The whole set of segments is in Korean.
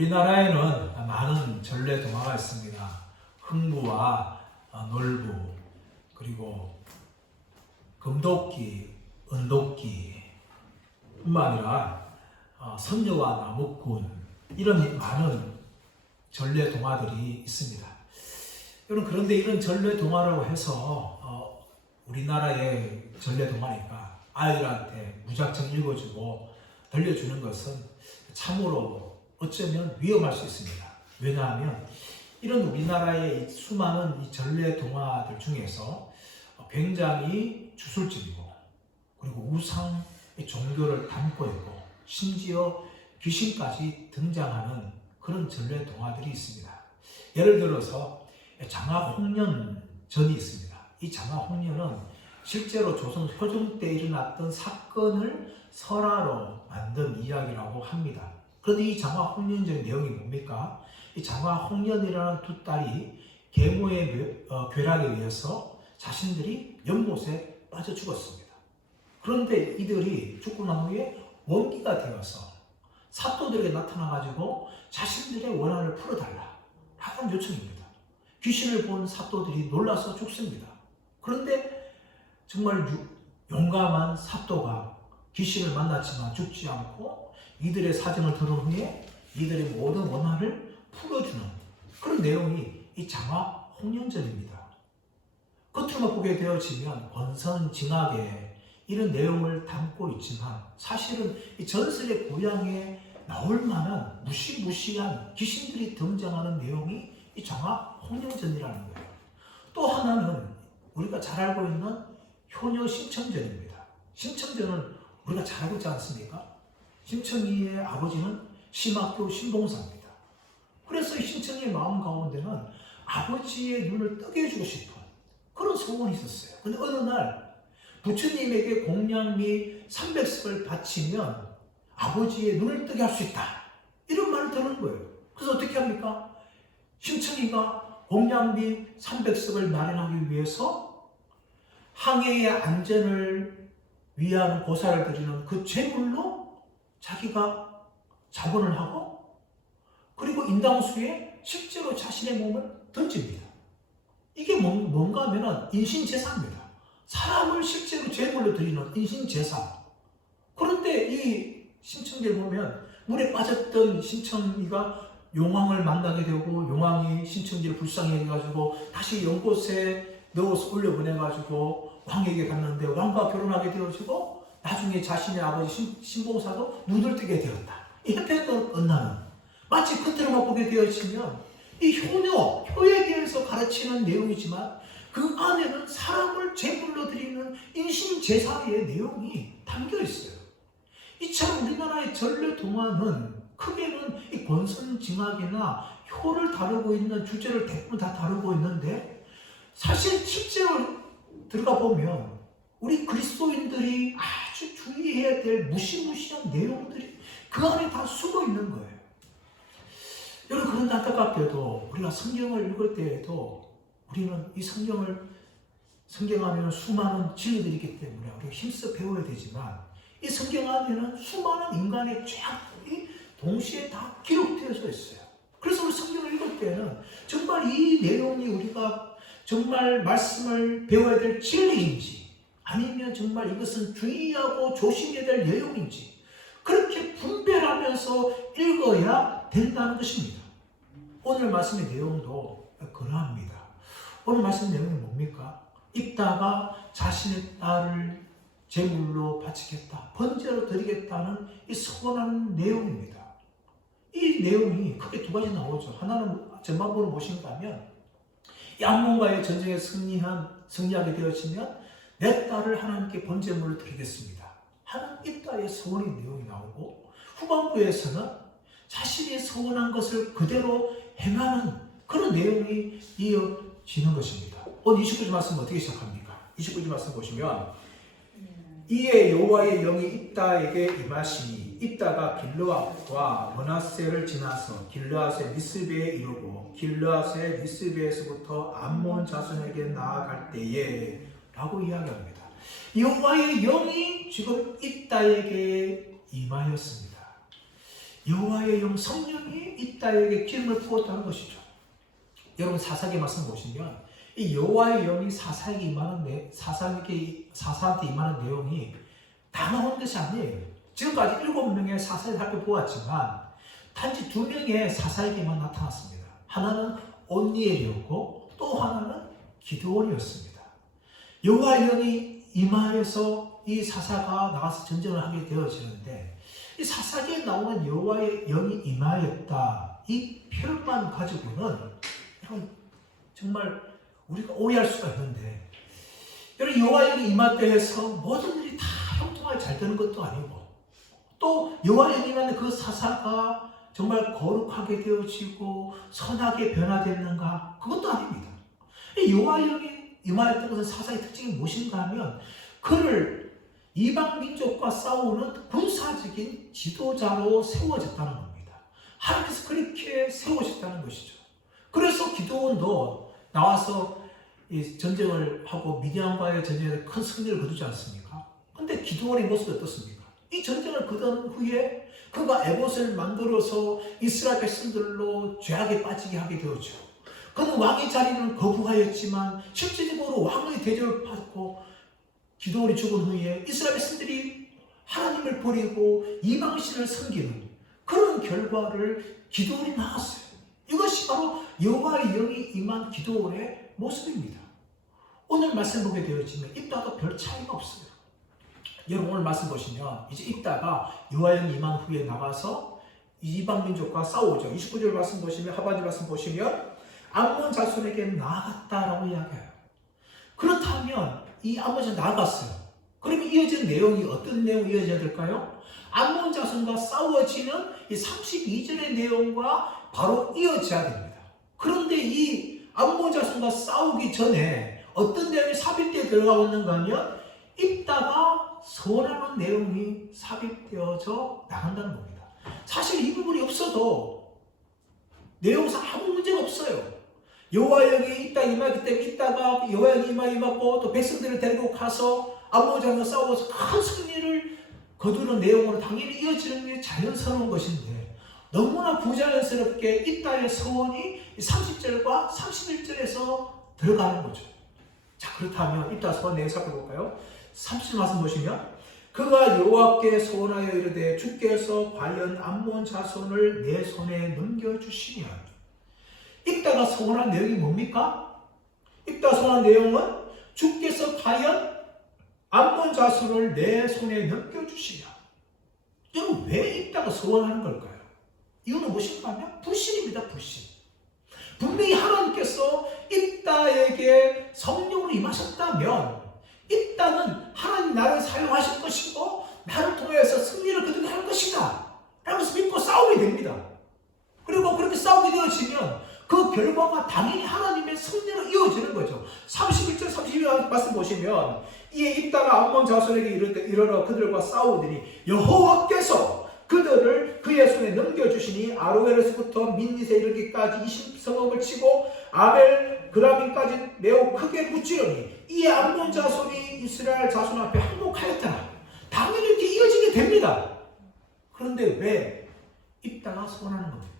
우리나라에는 많은 전래 동화가 있습니다. 흥부와 놀부, 그리고 금도끼, 은도끼 뿐만 아니라 선녀와 나무꾼, 이런 많은 전래 동화들이 있습니다. 여러분, 그런데 이런 전래 동화라고 해서 우리나라의 전래 동화니까 아이들한테 무작정 읽어주고 들려주는 것은 참으로 어쩌면 위험할 수 있습니다. 왜냐하면 이런 우리나라의 수많은 이 전래 동화들 중에서 굉장히 주술적이고, 그리고 우상 종교를 담고 있고, 심지어 귀신까지 등장하는 그런 전래 동화들이 있습니다. 예를 들어서 장화홍련전이 있습니다. 이 장화홍련은 실제로 조선 효종 때 일어났던 사건을 설화로 만든 이야기라고 합니다. 그런데 이 장화홍련전의 내용이 뭡니까? 이 장화홍련이라는 두 딸이 계모의 괴락에 의해서 자신들이 연못에 빠져 죽었습니다. 그런데 이들이 죽고 난 후에 원기가 되어서 사또들에게 나타나가지고 자신들의 원한을 풀어달라 하는 요청입니다. 귀신을 본 사또들이 놀라서 죽습니다. 그런데 정말 용감한 사또가 귀신을 만났지만 죽지 않고 이들의 사정을 들은 후에 이들의 모든 원한을 풀어주는 그런 내용이 이 장화홍련전입니다. 겉으로만 보게 되어지면 권선징악의 이런 내용을 담고 있지만 사실은 이 전설의 고향에 나올 만한 무시무시한 귀신들이 등장하는 내용이 이 장화홍련전이라는 거예요. 또 하나는 우리가 잘 알고 있는 효녀심청전입니다. 심청전은 우리가 잘 알고 있지 않습니까? 심청이의 아버지는 심학교 신봉사입니다. 그래서 이 심청이의 마음 가운데는 아버지의 눈을 뜨게 해주고 싶은 그런 소원이 있었어요. 근데 어느 날 부처님에게 공양미 300석을 바치면 아버지의 눈을 뜨게 할 수 있다, 이런 말을 들은 거예요. 그래서 어떻게 합니까? 심청이가 공양미 300석을 마련하기 위해서 항해의 안전을 위한 보살을 드리는 그 제물로 자기가 자본을 하고, 그리고 인당수에 실제로 자신의 몸을 던집니다. 이게 뭔가 하면 인신제사입니다. 사람을 실제로 제물로 드리는 인신제사. 그런데 이 심청기를 보면 물에 빠졌던 심청이가 용왕을 만나게 되고, 용왕이 심청기를 불쌍히 해가지고 다시 연꽃에 넣어서 올려보내가지고 왕에게 갔는데 왕과 결혼하게 되어지고, 나중에 자신의 아버지 신봉사도 눈을 뜨게 되었다. 이 해편도 끝나는, 마치 겉으로만 보게 되어지면 이 효에 대해서 가르치는 내용이지만 그 안에는 사람을 제물로 드리는 인신제사의 내용이 담겨 있어요. 이처럼 우리나라의 전래 동화는 크게는 이 권선징악이나 효를 다루고 있는 주제를 대부분 다 다루고 있는데, 사실 실제로 들어가 보면 우리 그리스도인들이 아주 주의해야 될 무시무시한 내용들이 그 안에 다 숨어 있는 거예요. 여러분, 그런데 안타깝게도 우리가 성경을 읽을 때에도 우리는 이 성경하면 수많은 진리들이 있기 때문에 우리가 힘써 배워야 되지만, 이 성경 안에는 수많은 인간의 죄악이 동시에 다 기록되어져 있어요. 그래서 우리 성경을 읽을 때는 정말 이 내용이 우리가 정말 말씀을 배워야 될 진리인지, 아니면 정말 이것은 주의하고 조심해야 될 내용인지, 그렇게 분별하면서 읽어야 된다는 것입니다. 오늘 말씀의 내용도 그러합니다. 오늘 말씀 내용이 뭡니까? 입다가 자신의 딸을 제물로 바치겠다, 번제로 드리겠다는 이 서원한 내용입니다. 이 내용이 크게 두 가지 나오죠. 하나는 전반부로 보신가 하면, 이 암몬과의 전쟁에 승리하게 되어지면 내 딸을 하나님께 번제물로 드리겠습니다 하는 입다의 서원의 내용이 나오고, 후반부에서는 자신이 서원한 것을 그대로 행하는 그런 내용이 이어지는 것입니다. 오늘 29절 말씀 어떻게 시작합니까? 29절 말씀 보시면, 이에 여호와의 영이 입다에게 임하시니 입다가 길르앗과 므낫세를 지나서 길르앗의 미스베에 이르고 길르앗의 미스베에서부터 암몬 자손에게 나아갈 때에 라고 이야기합니다. 여호와의 영이 지금 입다에게 임하였습니다. 여호와의 영 성령이 이 딸에게 기름을 부었다는 것이죠. 여러분 사사기 말씀 보시면 이 여호와의 영이 사사에게 임하는 사사한테 임하는 내용이 다 나온 것이 아니에요. 지금까지 7명의 사사를 살펴보았지만 단지 2명의 사사에게만 나타났습니다. 하나는 온니엘이었고 또 하나는 기드온이었습니다. 여호와의 영이 임하여서 이 사사가 나가서 전쟁을 하게 되어지는데 이 사사기에 나오는 여호와의 영이 임하였다 이 표현만 가지고는 정말 우리가 오해할 수가 있는데 여러분 여호와의 영이 임할 때에서 모든 일이 다 형통하게 잘 되는 것도 아니고 또 여호와의 영이 임하는 그 사사가 정말 거룩하게 되어지고 선하게 변화됐는가? 그것도 아닙니다. 여호와의 영이 임하였던 것은 사사의 특징이 무엇인가 하면 그를 이방 민족과 싸우는 군사적인 지도자로 세워졌다는 겁니다. 하나님께서 그렇게 세우셨다는 것이죠. 그래서 기드온도 나와서 이 전쟁을 하고 미디안과의 전쟁에서 큰 승리를 거두지 않습니까? 근데 기드온의 모습이 어떻습니까? 이 전쟁을 거둔 후에 그가 에봇을 만들어서 이스라엘 백성들로 죄악에 빠지게 하게 되었죠. 그는 왕의 자리는 거부하였지만 실질적으로 왕의 대접을 받고 기드온이 죽은 후에 이스라엘 백성들이 하나님을 버리고 이방신을 섬기는 그런 결과를 기드온이 낳았어요. 이것이 바로 여호와의 영이 임한 기드온의 모습입니다. 오늘 말씀 보게 되어지면 입다가 별 차이가 없어요. 여러분 오늘 말씀 보시면 이제 입다가 여호와의 영이 임한 후에 나가서 이방 민족과 싸우죠. 29절 말씀 보시면 하반절 말씀 보시면 암몬 자손에게 나아갔다라고 이야기해요. 그렇다면 이 암몬 자손 나아갔어요. 그러면 이어지는 내용이 어떤 내용이 이어져야 될까요? 암몬 자손과 싸워지는 이 32절의 내용과 바로 이어져야 됩니다. 그런데 이 암몬 자손과 싸우기 전에 어떤 내용이 삽입되어 들어가고 있는가 하면 입다가 서원하는 내용이 삽입되어져 나간다는 겁니다. 사실 이 부분이 없어도 내용상 아무 문제가 없어요. 여호와의 영이 입다 임하기 때문에 입다가 여호와의 영이 임하고 또 백성들을 데리고 가서 암몬 자손과 싸워서 큰 승리를 거두는 내용으로 당연히 이어지는 게 자연스러운 것인데 너무나 부자연스럽게 입다의 서원이 30절과 31절에서 들어가는 거죠. 자, 그렇다면 입다 서원 내용 살펴볼까요? 30절 말씀 보시면 그가 여호와께 서원하여 이르되 주께서 과연 암몬 자손을 내 손에 넘겨주시냐. 입다가 서원한 내용이 뭡니까? 입다 서원한 내용은 주께서 과연 암몬 자손을 내 손에 넘겨주시냐. 여러분 왜 입다가 서원하는 걸까요? 이유는 무엇인가 하면 불신입니다. 불신. 분명히 하나님께서 입다에게 성령으로 임하셨다면 입다는 하나님 나를 사용하실 것이고 나를 통해서 승리를 거두게 할 것이다 라면서 믿고 싸우게 됩니다. 그리고 그렇게 싸우게 되어지면 그 결과가 당연히 하나님의 승리로 이어지는 거죠. 31절 32절 말씀 보시면 이에 입다가 암몬 자손에게 이르러 그들과 싸우더니 여호와께서 그들을 그의 손에 넘겨주시니 아로엘에서부터 민닛에 이르기까지 20성읍을 치고 아벨 그라민까지 매우 크게 무찌르니 이에 암몬 자손이 이스라엘 자손 앞에 항복하였더라. 당연히 이렇게 이어지게 됩니다. 그런데 왜 입다가 서원하는 겁니까?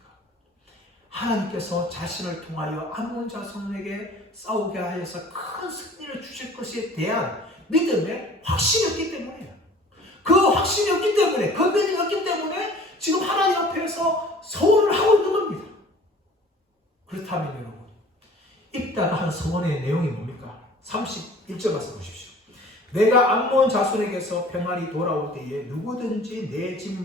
하나님께서 자신을 통하여 암몬 자손에게 싸우게 하여서 큰 승리를 주실 것에 대한 믿음의 확신이었기 때문이에요. 그 확신이 없기 때문에, 건변이 없기 때문에 지금 하나님 앞에서 서원을 하고 있는 겁니다. 그렇다면 여러분, 입다가 한 서원의 내용이 뭡니까? 31절 말씀 보십시오. 내가 암몬 자손에게서 평안히 돌아올 때에 누구든지 내 집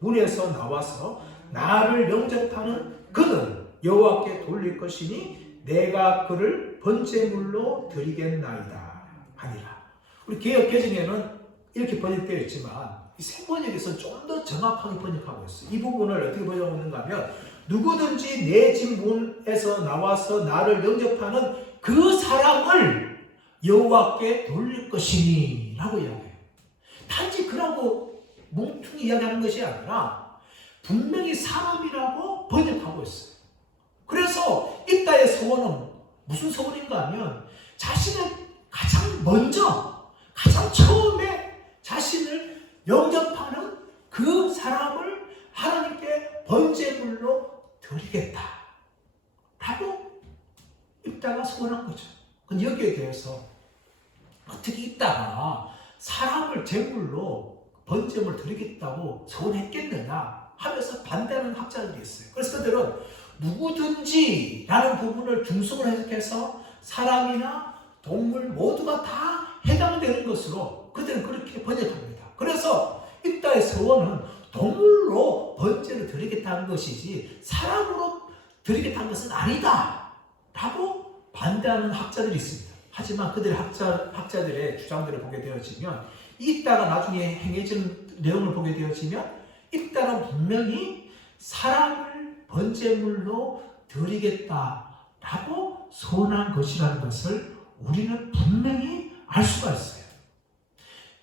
문에서 나와서 나를 영접하는 그는 여호와께 돌릴 것이니 내가 그를 번제물로 드리겠나이다 하니라. 우리 개역 개정에는 이렇게 번역되어 있지만 이 새 번역에서 좀 더 정확하게 번역하고 있어요. 이 부분을 어떻게 번역하고 있는가 하면 누구든지 내 집 문에서 나와서 나를 영접하는 그 사람을 여호와께 돌릴 것이니 라고 이야기해요. 단지 그라고 뭉퉁이 이야기하는 것이 아니라 분명히 사람이라고 번역하고 있어요. 그래서 입다의 서원은 무슨 서원인가 하면 자신을 가장 먼저 가장 처음에 자신을 영접하는 그 사람을 하나님께 번제물로 드리겠다 라고 입다가 소원한 거죠. 근데 여기에 대해서 어떻게 입다가 사람을 제물로 번제물 드리겠다고 소원했겠느냐 하면서 반대하는 학자들이 있어요. 그래서 그들은 누구든지 라는 부분을 중성을 해석해서 사람이나 동물 모두가 다 해당되는 것으로 그들은 그렇게 번역합니다. 그래서 입다의 서원은 동물로 번제를 드리겠다는 것이지 사람으로 드리겠다는 것은 아니다 라고 반대하는 학자들이 있습니다. 하지만 그들의 학자들의 주장들을 보게 되어지면 입다가 나중에 행해지는 내용을 보게 되어지면 입다는 분명히 사람을 번제물로 드리겠다라고 소원한 것이라는 것을 우리는 분명히 알 수가 있어요.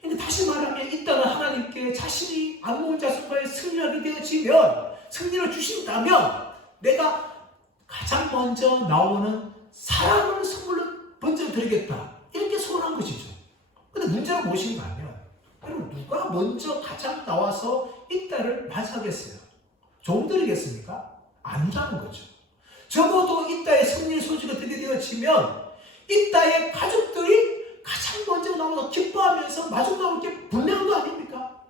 근데 다시 말하면 입다는 하나님께 자신이 암몬 자손과의 승리하게 되어지면 승리를 주신다면 내가 가장 먼저 나오는 사람을 선물로 번제를 드리겠다 이렇게 소원한 것이죠. 근데 문제가 무엇인가 하면 그럼 누가 먼저 가장 나와서 입다를 맞이하겠어요? 종들이겠습니까? 아니라는 거죠. 적어도 입다의 승리 소식을 듣게 되어지면 입다의 가족들이 가장 먼저 나와서 기뻐하면서 마중 나올 게 분명한 거 아닙니까?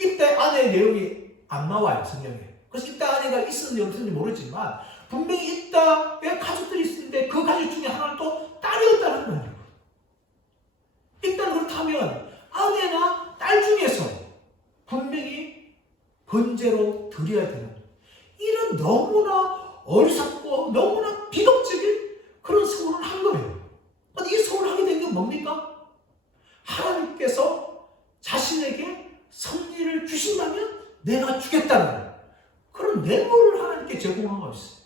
입다의 아내의 내용이 안 나와요, 성경에. 그래서 입다 아내가 있었는지 없었는지 모르지만 분명히 입다의 가족들이 있었는데 그 가족 중에 하나는 또 딸이었다는 거예요. 일단 그렇다면 아내나 딸 중에서 분명히 번제로 드려야 되는 이런 너무나 어리석고 너무나 비극적인 그런 소원을 한 거예요. 근데 이 소원을 하게 된 게 뭡니까? 하나님께서 자신에게 승리를 주신다면 내가 주겠다는 그런 뇌물을 하나님께 제공한 거 있어요.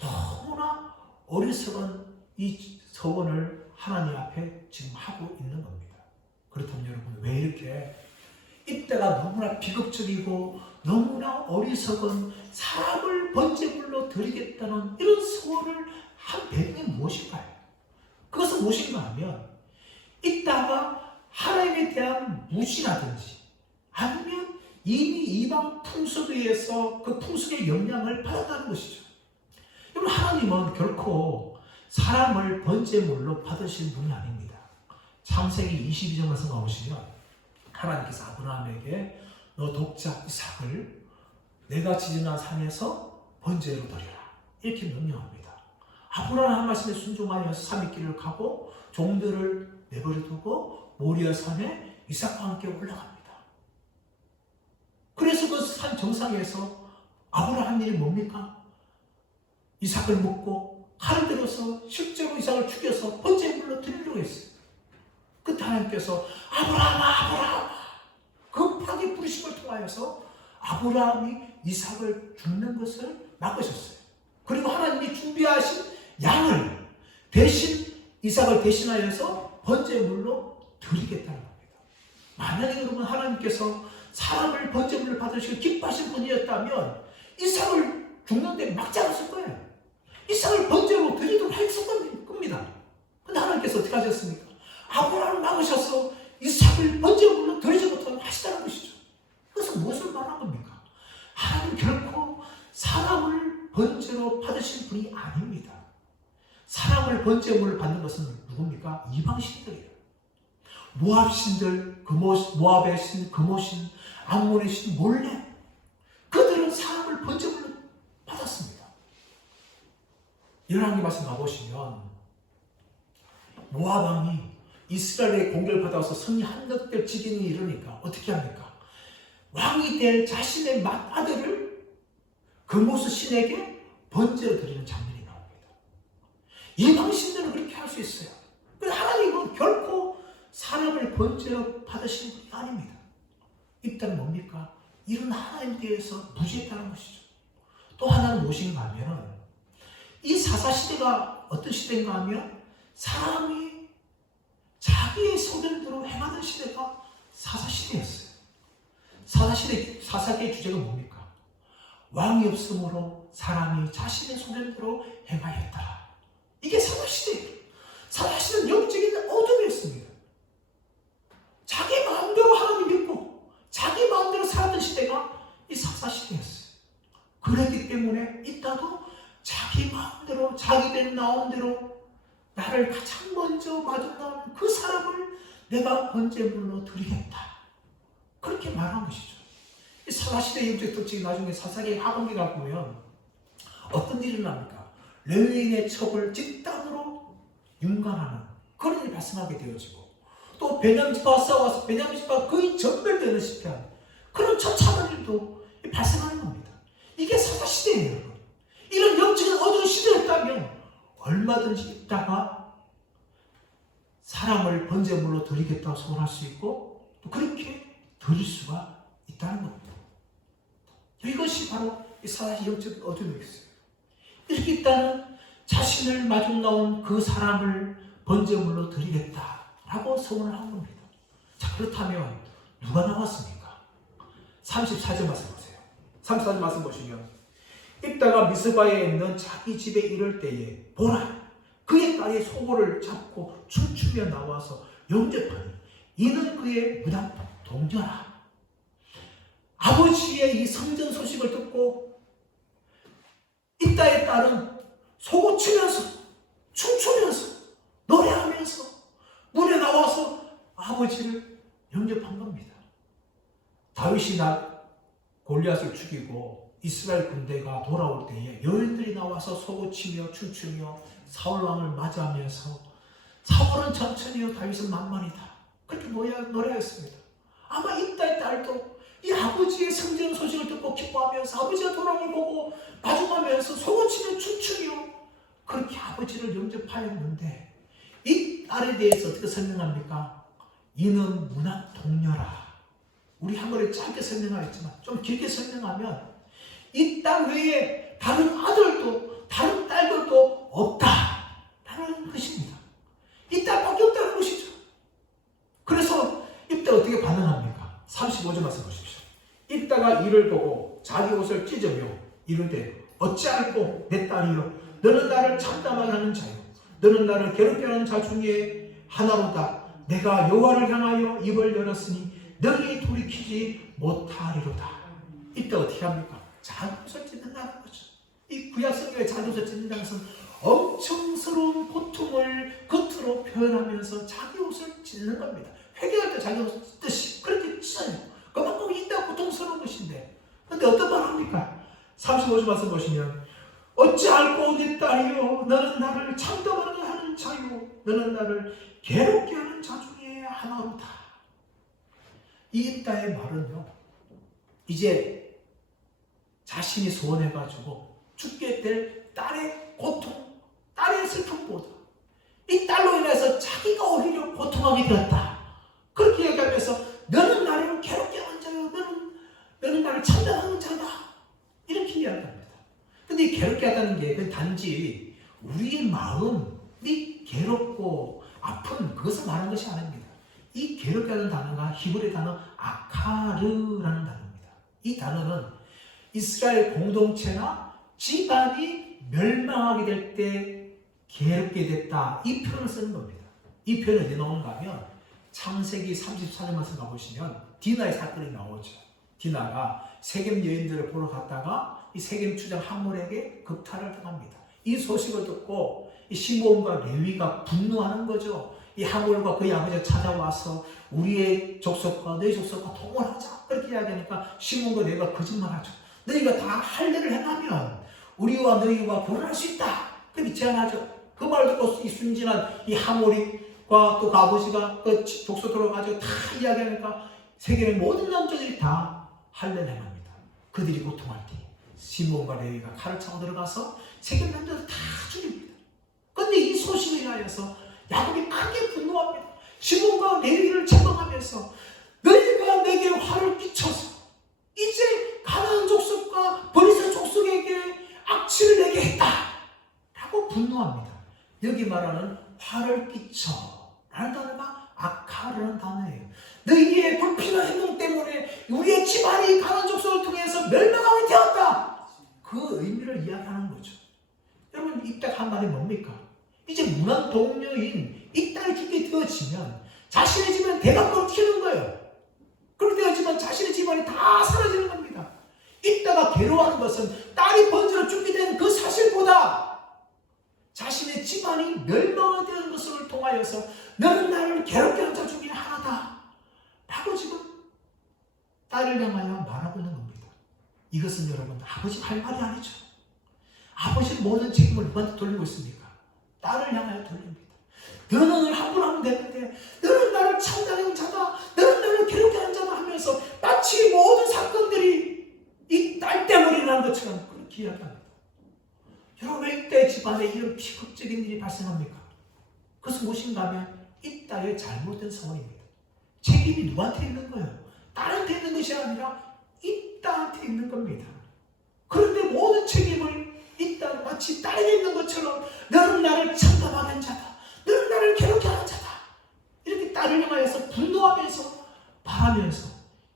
너무나 어리석은 이 서원을 하나님 앞에 지금 하고 있는 겁니다. 그렇다면 여러분 왜 이렇게 입다가 너무나 비극적이고 너무나 어리석은 사람을 번제물로 드리겠다는 이런 소원을 한 배경이 무엇일까요? 그것은 무엇인가 하면 입다가 하나님에 대한 무시라든지 아니면 이미 이방 풍속에 의해서 그 풍속의 영향을 받았다는 것이죠. 여러분 하나님은 결코 사람을 번제물로 받으신 분이 아닙니다. 창세기 22장 말씀 나오시면 하나님께서 아브라함에게 너 독자 이삭을 내가 지정한 산에서 번제로 드리라 이렇게 명령합니다. 아브라함 한 말씀에 순종하여서 3일길을 가고 종들을 내버려 두고 모리아 산에 이삭과 함께 올라갑니다. 그래서 그 산 정상에서 아브라함 일이 뭡니까? 이삭을 묶고 칼을 들어서 실제로 이삭을 죽여서 번제물로 드리려고 했어요. 그때 하나님께서 아브라함 급하게 부르심을 통하여서 아브라함이 이삭을 죽는 것을 막으셨어요. 그리고 하나님이 준비하신 양을 대신 이삭을 대신하여서 번제물로 드리겠다는 겁니다. 만약에 여러분 하나님께서 사람을 번제물로 받으시고 기뻐하신 분이었다면 이삭을 죽는데 막지 않았을 거예요. 이삭을 번제로 드리도록 했을 겁니다. 근데 하나님께서 어떻게 하셨습니까? 아브라함을 막으셔서 이삭을 번제물로 드리지 못하도록 하시다는 것이죠. 그래서 무엇을 말한 겁니까? 하나님 결코 사람을 번제로 받으신 분이 아닙니다. 사람을 번제물을 받는 것은 누굽니까? 이방신들이에요. 모압신들, 모압의 신, 금오신, 암몬의 신 몰래 그들은 사람을 번제물로 받았습니다. 열왕기 말씀 가보시면 모압 왕이 이스라엘의 공격을 받아서 성이 한덕될 지경이 이르니까 어떻게 합니까? 왕이 될 자신의 맏아들을 금오스 신에게 번제로 드리는 장면이 나옵니다. 이방신들은 그렇게 할 수 있어요. 그런데 하나님은 결코 사람을 번제로 받으시는 분이 아닙니다. 입다는 뭡니까? 이런 하나님에 대해서 무지했다는 것이죠. 또 하나는 무엇인가 하면 이 사사시대가 어떤 시대인가 하면 사람이 자기의 소견대로 행하는 시대가 사사시대였어요. 사사기의 주제가 뭡니까? 왕이 없으므로 사람이 자신의 소견대로 행하였다. 이게 사사시대예요. 사사시대는 영적인 어둠이었습니다. 자기 마음대로 하나님 믿고 자기 마음대로 살았던 시대가 이 사사시대였어요. 그랬기 때문에 이따도 자기 마음대로 자기들 나온대로 나를 가장 먼저 마주나온 그 사람을 내가 번제물로 드리겠다. 그렇게 말한 것이죠. 사사시대 영적 특징이 나중에 사사기 하반기가 보면 어떤 일이 납니까? 레위인의 첩을 집단으로 윤관하는 그런 일이 발생하게 되어지고 또 베냐민 지파가 싸워서 베냐민 지파가 거의 전멸되는 시편 그런 처참한 일도 발생하는 겁니다. 이게 사사시대예요. 여러분. 이런 영적인 어두운 시대였다면 얼마든지 있다가 사람을 번제물로 드리겠다고 소원할 수 있고 또 그렇게 드릴 수가 있다는 겁니다. 이것이 바로 이 사사시 영적 어둠이었어요. 이렇게 있다는 자신을 마중 나온 그 사람을 번제물로 드리겠다라고 소원을 한 겁니다. 자, 그렇다면 누가 나왔습니까? 34절 말씀 보세요. 34절 말씀 보시면 입다가 미스바에 있는 자기 집에 이를 때에 보라 그의 딸이 소고를 잡고 춤추며 나와서 영접하니 이는 그의 무당 동료라. 아버지의 이 성전 소식을 듣고 입다의 딸은 소고 치면서 춤추면서 노래하면서 문에 나와서 아버지를 영접한 겁니다. 다윗이 골리앗을 죽이고 이스라엘 군대가 돌아올 때에 여인들이 나와서 소고치며 춤추며 사울왕을 맞이하면서 사울은 천천히요 다윗은 만만이다. 그렇게 노래했습니다. 아마 입다의 딸도 이 아버지의 성전 소식을 듣고 기뻐하면서 아버지가 돌아올 보고 마중하면서 소고치며 춤추며 그렇게 아버지를 영접하였는데 이 딸에 대해서 어떻게 설명합니까? 이는 문학 동료라. 우리 한 번에 짧게 설명하였지만 좀 길게 설명하면 이 딸 외에 다른 아들도 다른 딸들도 없다라는 것입니다. 이 딸밖에 없다는 것이죠. 그래서 이때 어떻게 반응합니까? 35절 말씀 보십시오. 입다가 이를 보고 자기 옷을 찢으며 이르되 어찌할꼬 내 딸이여 너는 나를 참담하게 하는 자요 너는 나를 괴롭게 하는 자 중에 하나로다. 내가 여호와를 향하여 입을 열었으니 너희 돌이키지 못하리로다. 이때 어떻게 합니까? 자기 옷을 찢는다는 거죠. 이 구약 성경에 자기 옷을 찢는다는 것은 엄청스러운 고통을 겉으로 표현하면서 자기 옷을 찢는 겁니다. 회개할 때 자기 옷을 찢듯이 그렇게 찢어요. 그만큼 이따 고통스러운 것인데 그런데 어떤 말 합니까? 35절 말씀 보시면 어찌할꼬 내 딸이요 너는 나를 참담하게 하는 자요 너는 나를 괴롭게 하는 자 중에 하나로다. 이 입다의 말은요 이제 자신이 소원해가지고 죽게 될 딸의 고통 딸의 슬픔보다 이 딸로 인해서 자기가 오히려 고통하게 되었다 그렇게 얘기하면서 너는 나를 괴롭게 하는 자요 너는 나를 참담하는 자다 이렇게 이야기합니다. 근데 이 괴롭게 하다는 게 단지 우리의 마음이 괴롭고 아픈 그것을 말하는 것이 아닙니다. 이 괴롭게 하는 단어가 히브리 단어 아카르라는 단어입니다. 이 단어는 이스라엘 공동체나 집안이 멸망하게 될 때 괴롭게 됐다 이 표현을 쓰는 겁니다. 이 표현이 어디 나오는가 하면 창세기 34년 말씀 가보시면 디나의 사건이 나오죠. 디나가 세겜 여인들을 보러 갔다가 이 세겜 주장 함몰에게 극탈을 당합니다. 이 소식을 듣고 이 시므온과 레위가 분노하는 거죠. 이 함몰과 그의 아버지가 찾아와서 우리의 족속과 너희 족속과 동원하자 그렇게 이야기하니까 시므온과 레위가 거짓말하죠. 너희가 다 할례를 행하면 우리와 너희와 결혼할 수 있다 그렇게 제안하죠. 그 말을 듣고 이 순진한 이 함몰과 또 그 아버지가 그 족속 들어가지고 다 이야기하니까 세계의 모든 남자들이 다 할례를 행합니다. 그들이 고통할 때 시므온과 레위가 칼을 차고 들어가서 세계 남자들 다 죽입니다. 그런데 이 소식을 인하여서 야곱이 크게 분노합니다. 시므온과 레위를 책망하면서 너희가 내게 화를 끼쳐서 이제 가나안 족속과 브리스 족속에게 악취를 내게 했다 라고 분노합니다. 여기 말하는 화를 끼쳐 라는 단어가 아카르라는 단어예요. 너희의 불필요한 행동 때문에 우리의 집안이 가나안 족속을 통해서 멸망하게 되었다 그 의미를 이야기하는 거죠. 여러분 이 딱 한 말이 뭡니까? 이제 문안 동료인 이 딸이 죽게 되어지면 자신의 집안은 대각으로 튀는 거예요. 그렇게 되어지면 자신의 집안이 다 사라지는 겁니다. 이따가 괴로워하는 것은 딸이 번제로 준비된 그 사실보다 자신의 집안이 멸망되는 것을 통하여서 너는 나를 괴롭게 하는 자 중에 하나다 라고 지금 딸을 향하여 말하고 있는 겁니다. 이것은 여러분 아버지 할 말이 아니죠. 아버지는 모든 책임을 누구한테 돌리고 있습니까? 딸을 향하여 돌립니다. 너는 오늘 함부로 하면 되는데 너는 나를 참다는 자다, 너는 나를 괴롭게 하는 자다 하면서 마치 모든 사건들이 이 딸 때문에 일어난 것처럼 그렇게 이야기합니다. 여러분 왜 이때 집안에 이런 비극적인 일이 발생합니까? 그것은 무엇인가 하면 이 딸의 잘못된 성원입니다. 책임이 누구한테 있는 거예요? 딸한테 있는 것이 아니라 이 딸한테 있는 겁니다. 그런데 모든 책임을 이 딸 마치 딸에게 있는 것처럼 너는 나를 참담하게 한 자다, 너는 나를 괴롭게 하는 자다 이렇게 딸을 향하여서 분노하면서 바라면서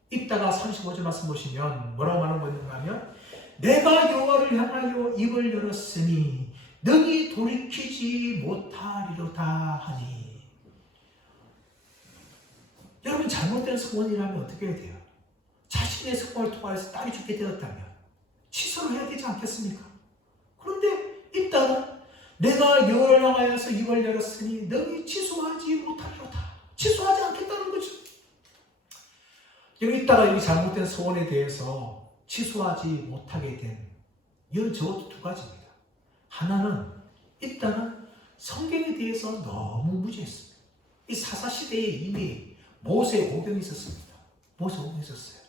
이따가 35절 말씀 보시면 뭐라고 말하는 건가 하면 내가 여호와를 향하여 입을 열었으니 능히 돌이키지 못하리로다 하니. 여러분 잘못된 소원이라면 어떻게 해야 돼요? 자신의 소원을 통하여서 딸이 죽게 되었다면 취소를 해야 되지 않겠습니까? 그런데 이따는 내가 여호와를 향하여서 입을 열었으니 능히 취소하지 못하리로다. 취소하지 않겠다는 거죠. 여기 있다가 여기 잘못된 소원에 대해서 취소하지 못하게 된 이런 적어도 두 가지입니다. 하나는 일단은 성경에 대해서 너무 무지했습니다. 이 사사시대에 이미 모세 오경이 있었습니다. 모세 오경이 있었어요.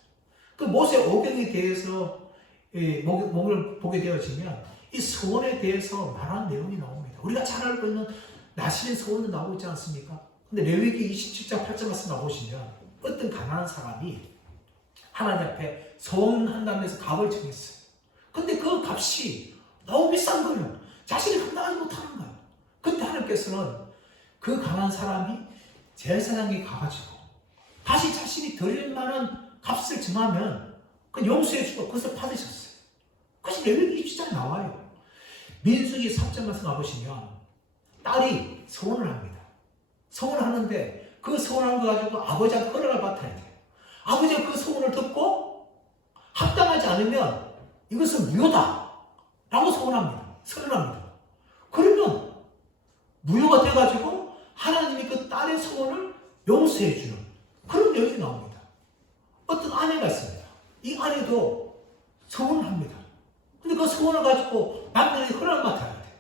그 모세 오경에 대해서 목을 보게 되어지면 이 소원에 대해서 말하는 내용이 나옵니다. 우리가 잘 알고 있는 나시린 소원도 나오고 있지 않습니까? 근데 레위기 27장 8절 말씀 나오시면 어떤 가난한 사람이 하나님 앞에 소원한다면서 값을 정했어요. 근데 그 값이 너무 비싼 거예요. 자신이 감당하지 못하는 거예요. 그때 하나님께서는 그 가난한 사람이 제사장에게 가가지고 다시 자신이 드릴 만한 값을 정하면 그 용서해 주고 그것을 받으셨어요. 그것이 레위기 27장에 나와요. 민수기 3장 말씀 가보시면 딸이 소원을 합니다. 소원을 하는데 그 소원한 거 가지고 아버지한테 허락을 받아야 돼요. 아버지가 그 소원을 듣고 합당하지 않으면 이것은 무효다 라고 소원합니다. 선언합니다. 그러면 무효가 돼가지고 하나님이 그 딸의 소원을 용서해 주는 그런 내용이 나옵니다. 어떤 아내가 있습니다. 이 아내도 소원을 합니다. 근데 그 소원을 가지고 남편이 허락을 맡아야 돼요.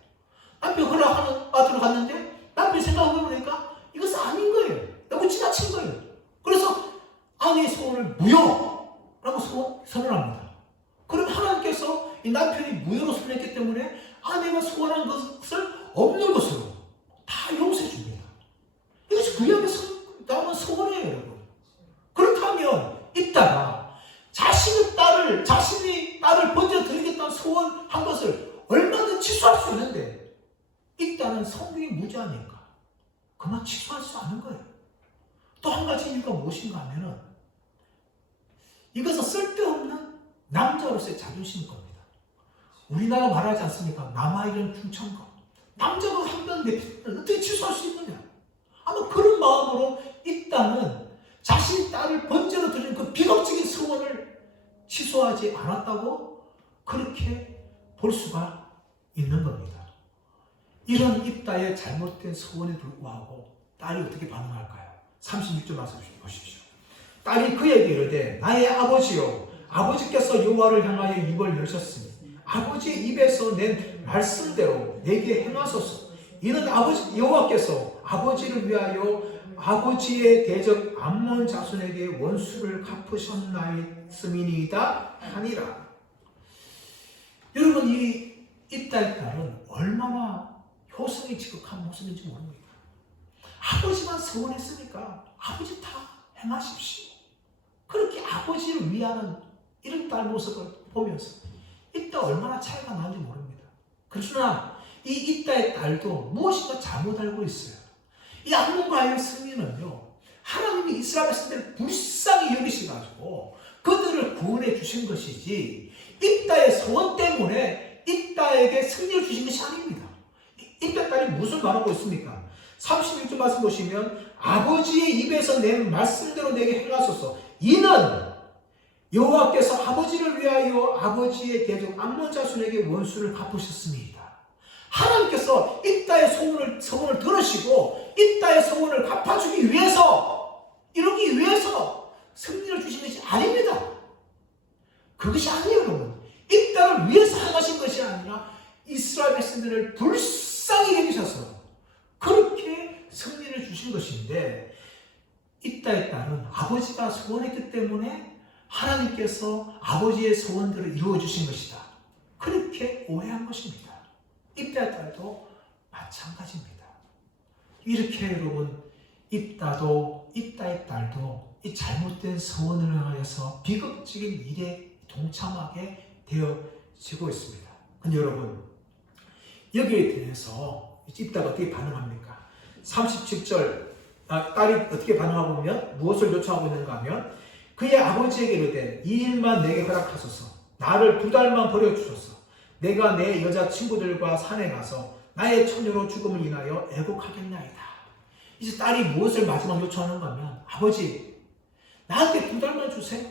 남편이 허락을 받으러 갔는데 남편이 생각해보니까 이것은 아닌 거예요. 너무 지나친 거예요. 그래서 아내의 소원을 무효라고 선언합니다. 그럼 하나님께서 이 남편이 무효로 선언했기 때문에 아내가 소원한 것을 없는 것으로 다 용서해 줍니다. 이것이 구약에서 나오는 소원이에요, 여러분. 그렇다면 이따가 자신이 딸을 번제로 드리겠다는 소원한 것을 얼마든지 취소할 수 있는데 이따는 성경이 무죄하니까 그만 취소할 수 없는 거예요. 또 한 가지 이유가 무엇인가 하면은 이것은 쓸데없는 남자로서의 자존심일 겁니다. 우리나라 말하지 않습니까? 남아이런 충청거. 남자가 한 번 내피면 어떻게 취소할 수 있느냐? 아마 그런 마음으로 일단은 자신의 딸을 번제로 드리는 그 비극적인 소원을 취소하지 않았다고 그렇게 볼 수가 있는 겁니다. 이런 입다의 잘못된 소원에 불구하고 딸이 어떻게 반응할까요? 36절 말씀 보십시오. 딸이 그에게 이르되 나의 아버지요 아버지께서 여호와를 향하여 입을 열셨으니 아버지의 입에서 낸 말씀대로 내게 행하소서. 이는 아버지 여호와께서 아버지를 위하여 아버지의 대적 암몬 자손에게 원수를 갚으셨나이다 하니라. 여러분 이 입다의 딸은 얼마나 효성이 지극한 모습인지 모릅니다. 아버지만 서원했으니까 아버지 다 행하십시오. 그렇게 아버지를 위하는 이런 딸 모습을 보면서 이따 얼마나 차이가 나는지 모릅니다. 그러나 이 이따의 딸도 무엇인가 잘못 알고 있어요. 이 암몬과의 승리는요, 하나님이 이스라엘 백성들을 불쌍히 여기셔가지고 그들을 구원해 주신 것이지 이따의 소원 때문에 이따에게 승리를 주신 것이 아닙니다. 이따 딸이 무슨 말하고 있습니까? 36절 말씀 보시면 아버지의 입에서 낸 말씀대로 내게 행하소서. 이는 여호와께서 아버지를 위하여 아버지의 계족 암몬 자손에게 원수를 갚으셨습니다. 하나님께서 이 땅의 소원을 들으시고 이 땅의 소원을 갚아주기 위해서, 이루기 위해서 승리를 주신 것이 아닙니다. 그것이 아니에요, 여러분. 이 땅을 위해서 행하신 것이 아니라 이스라엘 백성들을 불쌍히 여기셔서 그렇게 승리를 주신 것인데, 이 땅의 딸은 아버지가 소원했기 때문에 하나님께서 아버지의 소원들을 이루어 주신 것이다, 그렇게 오해한 것입니다. 이 땅의 딸도 마찬가지입니다. 이렇게 여러분, 이 땅의 딸도 이 잘못된 소원을 향해서 비극적인 일에 동참하게 되어지고 있습니다. 근데 여러분, 여기에 대해서 이 딸이 어떻게 반응합니까? 37절 딸이 어떻게 반응하고 보면 무엇을 요청하고 있는가 하면, 그의 아버지에게 이르되 이 일만 내게 허락하소서. 나를 2달만 버려주소서. 내가 내 여자친구들과 산에 가서 나의 처녀로 죽음을 인하여 애곡하겠나이다. 이제 딸이 무엇을 마지막 요청하는가 하면, 아버지, 나한테 2달만 주세요.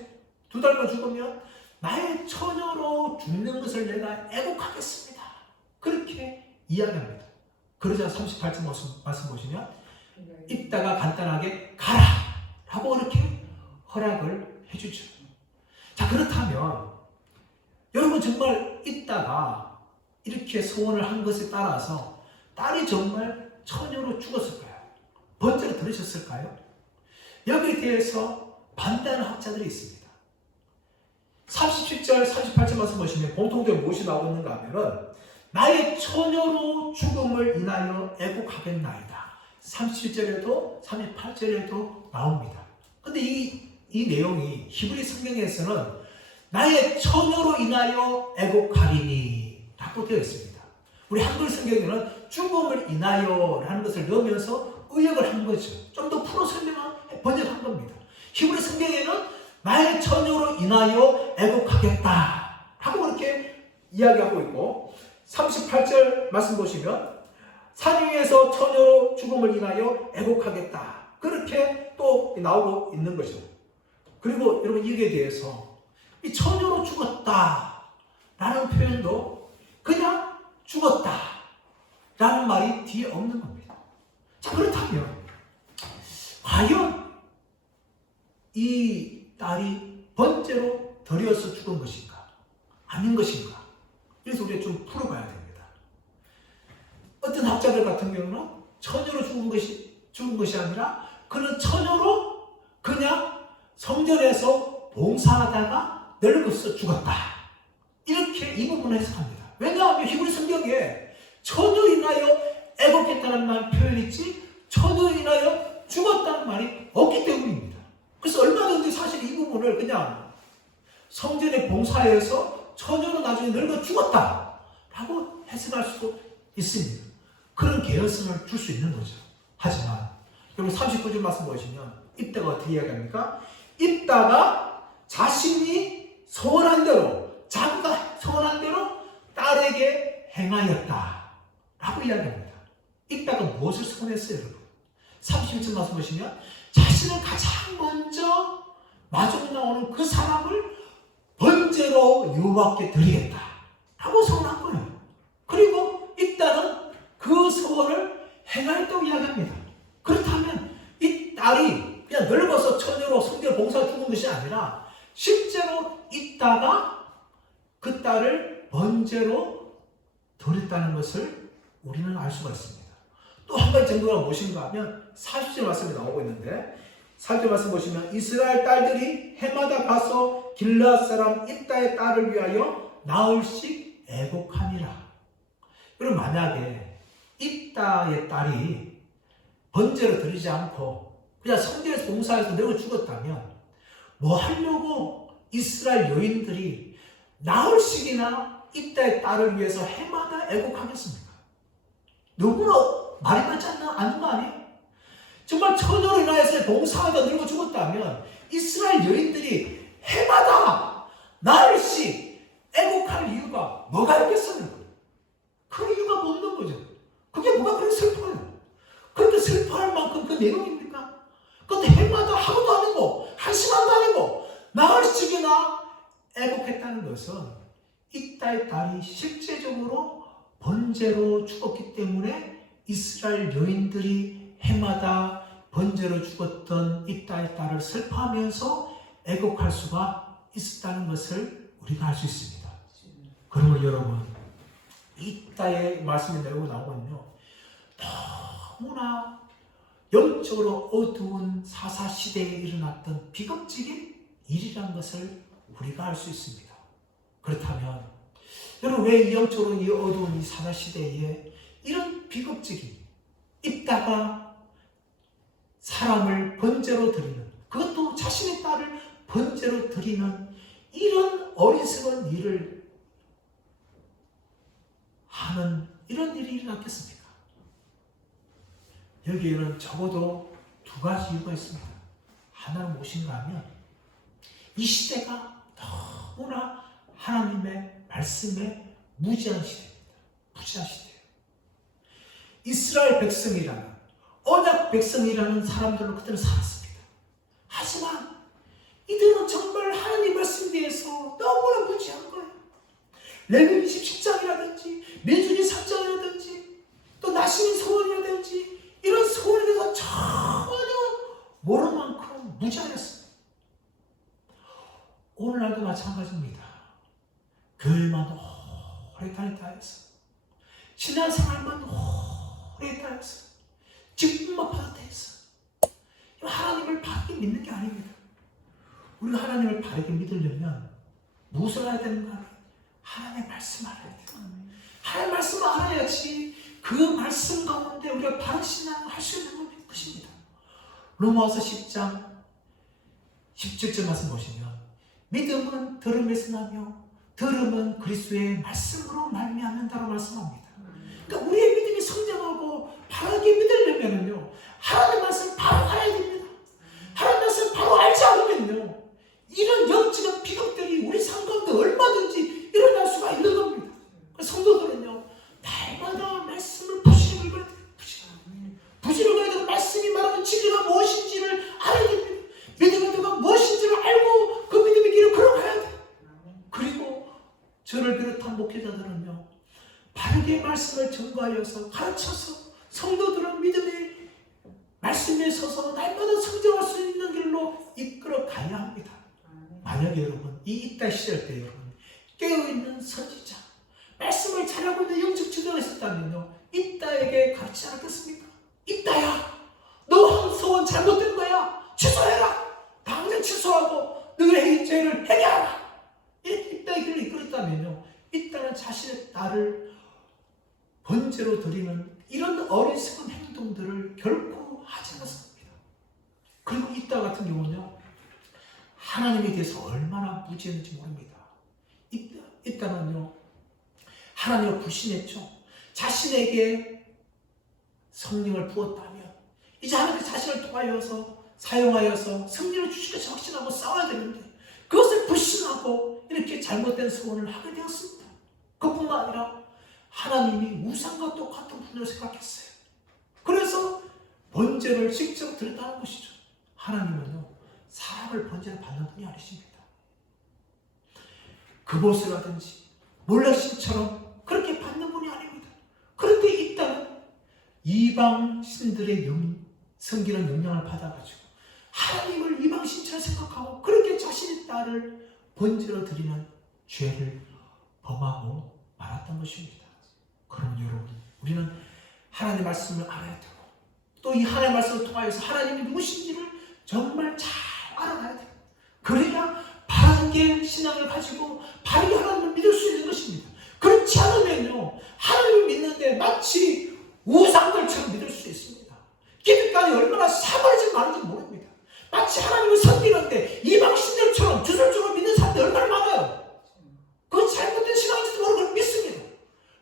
2달만 죽으면 나의 처녀로 죽는 것을 내가 애곡하겠습니다. 그렇게 이야기합니다. 그러자 38절 말씀 보시면, 입다가 간단하게 가라! 라고 이렇게 허락을 해주죠. 자, 그렇다면 여러분, 정말 입다가 이렇게 소원을 한 것에 따라서 딸이 정말 처녀로 죽었을까요? 번째로 들으셨을까요? 여기에 대해서 반대하는 학자들이 있습니다. 37절, 38절 말씀 보시면 공통된 무엇이 나오고 있는가 하면은, 나의 처녀로 죽음을 인하여 애곡하겠나이다. 37절에도 38절에도 나옵니다. 근데 이 내용이 히브리 성경에서는 나의 처녀로 인하여 애곡하리니 라고 되어 있습니다. 우리 한글 성경에는 죽음을 인하여 라는 것을 넣으면서 의역을 한 거죠. 좀 더 풀어 번역한 겁니다. 히브리 성경에는 나의 처녀로 인하여 애곡하겠다 하고 그렇게 이야기하고 있고, 38절 말씀 보시면 산 위에서 처녀로 죽음을 인하여 애곡하겠다, 그렇게 또 나오고 있는 거죠. 그리고 여러분, 여기에 대해서 이 처녀로 죽었다 라는 표현도 그냥 죽었다 라는 말이 뒤에 없는 겁니다. 자, 그렇다면 과연 이 딸이 번째로 들여서 죽은 것인가 아닌 것인가, 그래서 우리가 좀 풀어봐야 됩니다. 어떤 학자들 같은 경우는 처녀로 죽은 것이 아니라 그는 처녀로 그냥 성전에서 봉사하다가 늙어서 죽었다, 이렇게 이 부분을 해석합니다. 왜냐하면 히브리 성경에 처녀로 인하여 애곡했다는 말 표현이 있지, 처녀로 인하여 죽었다는 말이 없기 때문입니다. 그래서 얼마든지 사실 이 부분을 그냥 성전에 봉사해서 처녀로 나중에 늙어 죽었다 라고 해석할 수도 있습니다. 그런 개연성을 줄 수 있는 거죠. 하지만 여러분, 39절 말씀 보시면 입다가 어떻게 이야기합니까? 입다가 자신이 소원한 대로, 자기가 소원한 대로 딸에게 행하였다 라고 이야기합니다. 입다가 무엇을 소원했어요, 여러분? 31절 말씀 보시면 자신을 가장 먼저 마중 나오는 그 사람을 번제로 여호와께 드리겠다 라고 소원한 거예요. 그리고 입다는 그 소원을 행하였다고 이야기합니다. 그렇다면 이 딸이 그냥 늙어서 처녀로 성전 봉사를 죽은 것이 아니라 실제로 입다가 그 딸을 번제로 드렸다는 것을 우리는 알 수가 있습니다. 또 한 가지 정도가 무엇인가 하면 40절 말씀이 나오고 있는데, 40절 말씀 보시면 이스라엘 딸들이 해마다 가서 길르앗 사람 입다의 딸을 위하여 나흘씩 애곡하니라. 여러분, 만약에 입다의 딸이 번제로 드리지 않고 그냥 성전에서 봉사해서 늙어 죽었다면 뭐 하려고 이스라엘 여인들이 나흘씩이나 입다의 딸을 위해서 해마다 애곡하겠습니까? 누구나 말이 맞지 않는 거 아니에요? 정말 처녀로 인하여서 봉사하다 늙어 죽었다면 이스라엘 여인들이 해마다 나흘씩 애곡할 이유가 뭐가 있겠어요? 그 이유가 없는 거죠. 그게 뭐가 그렇게 슬퍼요? 그렇게 슬퍼할 만큼 그 내용입니까? 그런데 해마다 하루도 아니고 한 시간도 아니고 나흘씩이나 애곡했다는 것은 이따의 딸이 실제적으로 번제로 죽었기 때문에 이스라엘 여인들이 해마다 번제로 죽었던 이따의 딸을 슬퍼하면서 애곡할 수가 있었다는 것을 우리가 알 수 있습니다. 그러면 여러분, 이따의 말씀이 내고 나오면요, 너무나 영적으로 어두운 사사시대에 일어났던 비극적인 일이라는 것을 우리가 알 수 있습니다. 그렇다면 여러분, 왜 영적으로 이 어두운 이 사사시대에 이런 비극적인 입다가 사람을 번제로 드리는, 그것도 자신의 딸을 번제로 드리는 이런 어리석은 일을 하는 이런 일이 일어났겠습니까? 여기에는 적어도 두 가지 이유가 있습니다. 하나는 무엇인가 하면 이 시대가 너무나 하나님의 말씀에 무지한 시대입니다. 무지한 시대예요. 이스라엘 백성이라는, 언약 백성이라는 사람들로 그때는 살았습니다. 하지만 이들은 정말 하나님 말씀에 대해서 너무나 무지한 거예요. 레위기 17장이라든지 민수기 3장이라든지 또 나시민 서원이라든지 이런 서원에 대해서 전혀 모를 만큼 무지하였습니다. 오늘날도 마찬가지입니다. 교회만 오래 다녔다 해서, 신앙생활만 오래 했다 해서, 직분만 받았다 해서 하나님을 바르게 믿는 게 아닙니다. 우리가 하나님을 바르게 믿으려면 무엇을 알아야 되는가 하면 하나님의 말씀을 알아야 돼요. 하나님의 말씀을 알아야지 그 말씀 가운데 우리가 바른 신앙을 할 수 있는 것입니다. 로마서 10장 17절 말씀 보시면 믿음은 들음에서 나며 들음은 그리스도의 말씀으로 말미암는다고 말씀합니다. 그러니까 우리의 믿음이 성장하고 바르게 믿으려면요, 하나님의 말씀을 바로 알아야 됩니다. 하나님의 말씀을 바로 알지 않으면요, 이런 영적인 비극들이 우리 삶 가운데 얼마든지 일어날 수가 있는 겁니다. 성도들은요, 날마다 말씀을 부지런히 읽어야 돼요. 부지런히 읽어야 말씀이 말하는 진리가 무엇인지를 알아야 됩니다. 믿음의 도가 무엇인지를 알고 그 믿음의 길을 걸어가야 돼요. 그리고 저를 비롯한 목회자들은요, 바르게 말씀을 전가하여서 가르쳐서 성도들은 믿음의 말씀에 서서 날마다 성장할 수 있는 길로 이끌어 가야 합니다. 만약에 여러분, 이 이따 시절 때 여러분 깨어있는 선지자, 말씀을 잘하고 있는 영적 지도가 있었다면요, 이따에게 가르치지 않았겠습니까? 이따야, 너 한 소원 잘못된 거야, 취소해라. 당장 취소하고 너의 죄를 해결하라. 이따의 길을 이끌었다면요, 이따는 자신의 딸을 번제로 드리는 이런 어리석은 행동들을 결코 하지 않았습니다. 그리고 이따 같은 경우는요, 하나님에 대해서 얼마나 무지했는지 모릅니다. 이따는요, 하나님을 불신했죠. 자신에게 성령을 부었다면 이제 하나님의 자신을 통하여서 사용하여서 성령을 주시겠지 확신하고 싸워야 되는데 그것을 불신하고 이렇게 잘못된 소원을 하게 되었습니다. 그뿐만 아니라 하나님이 우상과 똑같은 분으로 생각했어요. 그래서 번제를 직접 드렸다는 것이죠. 하나님은요, 사람을 번제를 받는 분이 아니십니다. 그곳이라든지 몰래신처럼 그렇게 받는 분이 아닙니다. 그런데 이따는 이방 신들의 섬기는 영향을 받아가지고 하나님을 이방 신처럼 생각하고 그렇게 자신의 딸을 번제로 드리는 죄를 범하고 말았던 것입니다. 그럼 여러분, 우리는 하나님의 말씀을 알아야 되고 또 이 하나님의 말씀을 통하여서 하나님이 누구신지를 정말 잘 알아가야 돼요. 그래야 바르게 신앙을 가지고 바르게 하나님을 믿을 수 있는 것입니다. 그렇지 않으면요, 하나님을 믿는데 마치 우상들처럼 믿을 수 있습니다. 기득권이 얼마나 사버리지 많은지 모릅니다. 마치 하나님을 섬기는데 이방 신들처럼 주술적으로 믿는 사람들이 얼마나 많아요. 그건 잘못된 신앙인지도 모르고 믿습니다.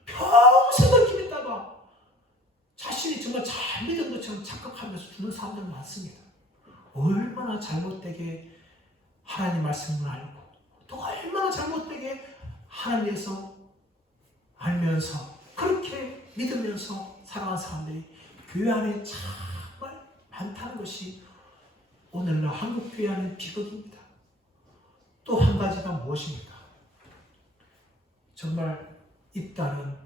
평생 그렇게 믿다가 자신이 정말 잘 믿은 것처럼 착각하면서 죽는 사람들 많습니다. 얼마나 잘못되게 하나님 말씀을 알고 또 얼마나 잘못되게 하나님에서 알면서 그렇게 믿으면서 살아간 사람들이 교회 안에 정말 많다는 것이 오늘날 한국 교회 안의 비극입니다. 또 한 가지가 무엇입니까? 정말 있다는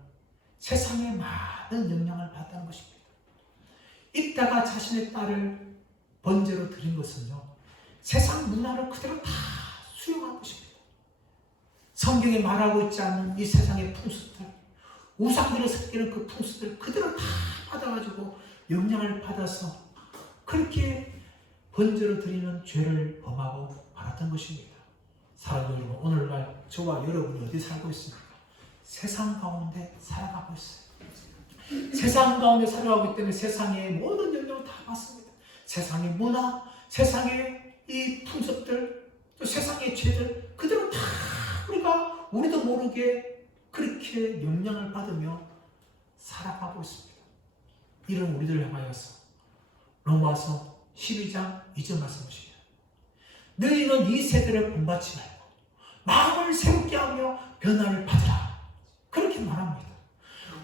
세상에 많은 영향을 받았다는 것입니다. 있다가 자신의 딸을 번제로 드린 것은요, 세상 문화를 그대로 다 수용한 것입니다. 성경에 말하고 있지 않은 이 세상의 풍습들, 우상들을 섬기는 그 풍습들 그대로 다 받아가지고 영향을 받아서 그렇게 번제로 드리는 죄를 범하고 말았던 것입니다. 사랑하는 여러분, 오늘날 저와 여러분이 어디 살고 있습니까? 세상 가운데 살아가고 있어요. 세상 가운데 살아가기 때문에 세상의 모든 영향을 다 받습니다. 세상의 문화, 세상의 이 풍습들, 또 세상의 죄들 그대로 다 우리도 모르게 그렇게 영향을 받으며 살아가고 있습니다. 이런 우리들을 향하여서 로마서 12장 2절 말씀 보시면, 너희는 이 세대를 본받지 말고 마음을 새롭게 하며 변화를 받으라, 그렇게 말합니다.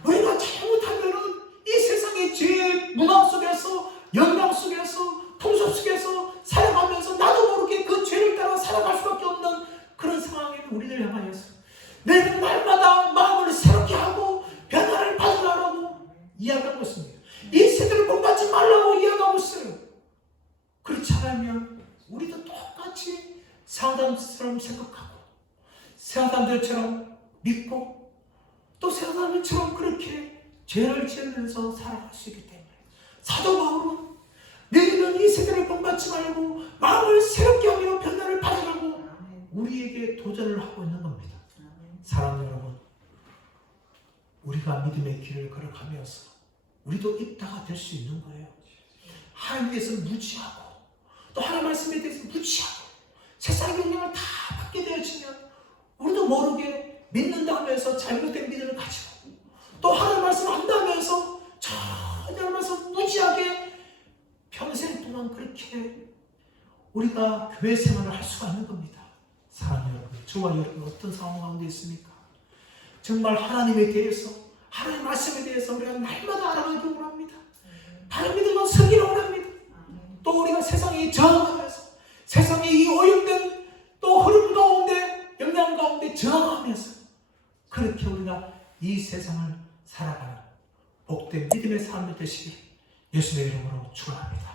우리가 잘못하면은 이 세상의 죄의 문화 속에서, 영향 속에서, 풍습 속에서 살아가면서 나도 모르게 그 죄를 따라 살아갈 수밖에 없는 그런 상황에 우리를 향하여서 너희는 날마다 마음을 새롭게 하고 변화를 받으라고 이야기하고 있습니다. 이 세대를 본받지 말라고 이야기하고 있어요. 그렇지 않으면 우리도 똑같이 사람들처럼 생각하고 사람들처럼 믿고 또 사람들처럼 그렇게 죄를 지으면서 살아갈 수 있기 때문에 사도 바울은 너희는 이 세대를 본받지 말고 마음을 새롭게 하며 변화를 받으라고 우리에게 도전을 하고 있는 겁니다. 사랑하는 여러분, 우리가 믿음의 길을 걸어가면서 우리도 입다가 될 수 있는 거예요. 하나님에 대해서 무지하고 또 하나님 말씀에 대해서 무지하고 세상의 영향을 다 받게 되어지면 우리도 모르게 믿는다 하면서 잘못된 믿음을 가지고 또 하나님 말씀을 안다면서 전혀 하면서 무지하게 평생 동안 그렇게 우리가 교회 생활을 할 수가 있는 겁니다. 사랑하는 여러분, 저와 여러분 어떤 상황 가운데 있습니까? 정말 하나님에 대해서, 하나님 말씀에 대해서 우리가 날마다 알아가기 원합니다. 다른 믿음만 섬기기 원합니다. 또 우리가 세상에 저항하면서 세상의 이 오염된 또 흐름 가운데, 영향 가운데 저항하면서 그렇게 우리가 이 세상을 살아가는 복된 믿음의 삶이 되시길 예수님의 이름으로 축원합니다.